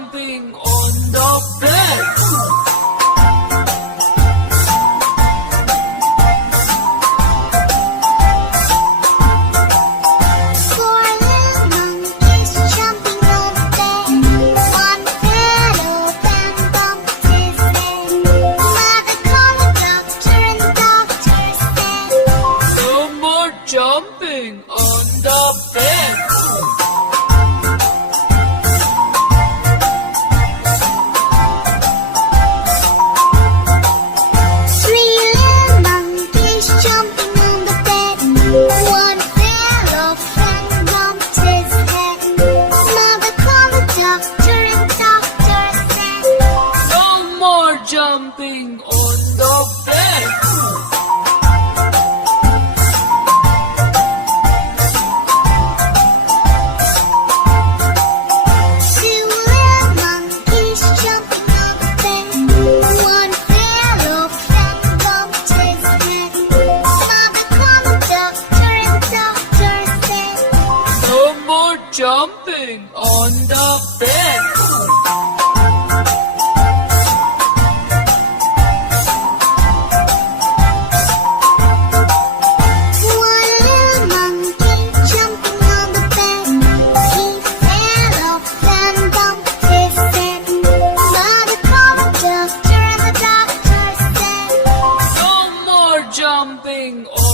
jumping on the bed. Four little monkeys jumping on the bed. One fell off and bumped his head. Mother called the doctor and the doctor said, No more jumping on the bed. Three little monkeys jumping on the bed. One fell off and bumped his head. Mother called the doctor and the doctor said, No more jumping on the bed. Two little monkeys jumping on the bed. One fell off and bumped his head. Mother called the doctor and the doctor said, No more jumping on the bed. One little monkey jumping on the bed. He fell off and bumped his head. Mother called the doctor and the doctor said, No more jumping on